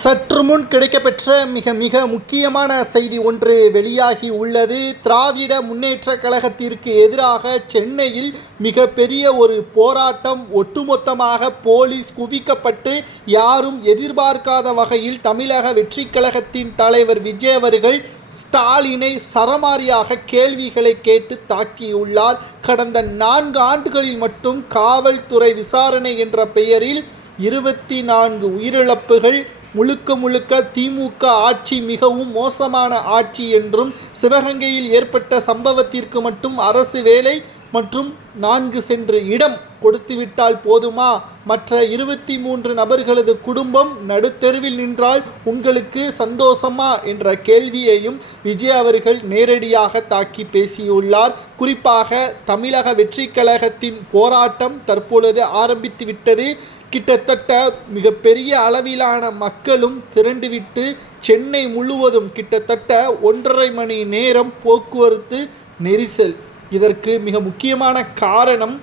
சற்று முன் கிடைக்கப்பெற்ற மிக மிக முக்கியமான செய்தி ஒன்று வெளியாகி உள்ளது. திராவிட முன்னேற்றக் கழகத்திற்கு எதிராக சென்னையில் மிகப்பெரிய ஒரு போராட்டம், ஒட்டுமொத்தமாக போலீஸ் குவிக்கப்பட்டு யாரும் எதிர்பார்க்காத வகையில் தமிழக வெற்றிக் கழகத்தின் தலைவர் விஜய் அவர்கள் ஸ்டாலினை சரமாரியாக கேள்விகளை கேட்டு தாக்கியுள்ளார். கடந்த 4 ஆண்டுகளில் மட்டும் காவல்துறை விசாரணை என்ற பெயரில் 24 உயிரிழப்புகள், முழுக்க முழுக்க திமுக ஆட்சி மிகவும் மோசமான ஆட்சி என்றும், சிவகங்கையில் ஏற்பட்ட சம்பவத்திற்கு மட்டும் அரசு வேலை மற்றும் 4 சென்ட் இடம் கொடுத்துவிட்டால் போதுமா, மற்ற 23 நபர்களது குடும்பம் நடுத்தெருவில் நின்றால் உங்களுக்கு சந்தோஷமா என்ற கேள்வியையும் விஜய் அவர்கள் நேரடியாக தாக்கி பேசியுள்ளார். குறிப்பாக தமிழக வெற்றிக் கழகத்தின் போராட்டம் தற்பொழுது ஆரம்பித்து விட்டது. கிட்டத்தட்ட மிகப்பெரிய அளவிலான மக்களும் திரண்டுவிட்டு சென்னை முழுவதும் கிட்டத்தட்ட 1.5 மணி நேரம் போக்குவரத்து நெரிசல். இதற்கு மிக முக்கியமான காரணம்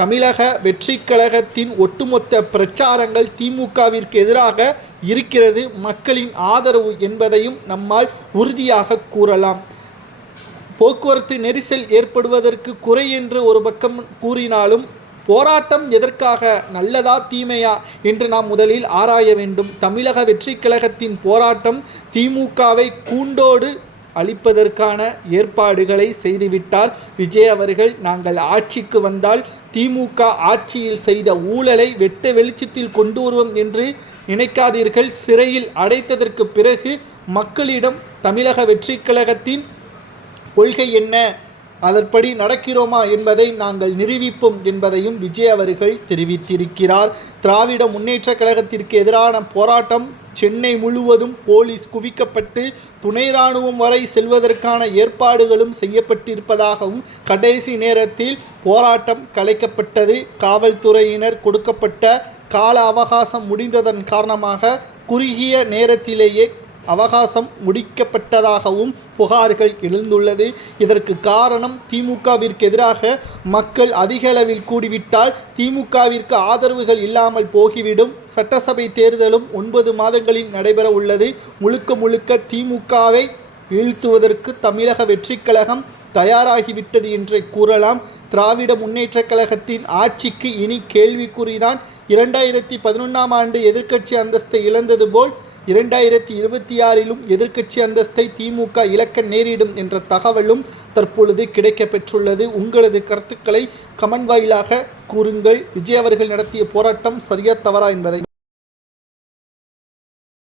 தமிழக வெற்றிக் கழகத்தின் ஒட்டுமொத்த பிரச்சாரங்கள் திமுகவிற்கு எதிராக இருக்கிறது, மக்களின் ஆதரவு என்பதையும் நம்மால் உறுதியாக கூறலாம். போக்குவரத்து நெரிசல் ஏற்படுவதற்கு குறை என்று ஒரு பக்கம் கூறினாலும், போராட்டம் எதற்காக, நல்லதா தீமையா என்று நாம் முதலில் ஆராய வேண்டும். தமிழக வெற்றிக் கழகத்தின் போராட்டம் திமுகவை கூண்டோடு அழிப்பதற்கான ஏற்பாடுகளை செய்துவிட்டார் விஜய் அவர்கள். நாங்கள் ஆட்சிக்கு வந்தால் திமுக ஆட்சியில் செய்த ஊழலை வெட்ட வெளிச்சத்தில் கொண்டு வருவோம் என்று நினைக்காதீர்கள். சிறையில் அடைத்ததற்கு பிறகு மக்களிடம் தமிழக வெற்றிக் கழகத்தின் கொள்கை என்ன, அதன்படி நடக்கிறோமா என்பதை நாங்கள் நிரூபிப்போம் என்பதையும் விஜய் அவர்கள் தெரிவித்திருக்கிறார். திராவிட முன்னேற்றக் கழகத்திற்கு எதிரான போராட்டம் சென்னை முழுவதும் போலீஸ் குவிக்கப்பட்டு துணை இராணுவம் வரை செல்வதற்கான ஏற்பாடுகளும் செய்யப்பட்டிருப்பதாகவும், கடைசி நேரத்தில் போராட்டம் கலைக்கப்பட்டது. காவல்துறையினர் கொடுக்கப்பட்ட கால அவகாசம் முடிந்ததன் காரணமாக குறுகிய நேரத்திலேயே அவகாசம் முடிக்கப்பட்டதாகவும் புகார்கள் எழுந்துள்ளது. இதற்கு காரணம் திமுகவிற்கு எதிராக மக்கள் அதிக அளவில் கூடிவிட்டால் திமுகவிற்கு ஆதரவுகள் இல்லாமல் போகிவிடும். சட்டசபை தேர்தலும் 9 மாதங்களில் நடைபெற உள்ளது. முழுக்க முழுக்க திமுகவை வீழ்த்துவதற்கு தமிழக வெற்றிக் கழகம் தயாராகிவிட்டது என்றே கூறலாம். திராவிட முன்னேற்றக் கழகத்தின் ஆட்சிக்கு இனி கேள்விக்குறிதான். 2011ஆம் ஆண்டு எதிர்க்கட்சி அந்தஸ்தை இழந்தது போல் 2026லும் எதிர்க்கட்சி அந்தஸ்தை திமுக இழக்க நேரிடும் என்ற தகவலும் தற்பொழுது கிடைக்கப்பெற்றுள்ளது. உங்களது கருத்துக்களை கமெண்ட் வாயிலாக கூறுங்கள். விஜய் அவர்கள் நடத்திய போராட்டம் சரியா தவறா என்பதை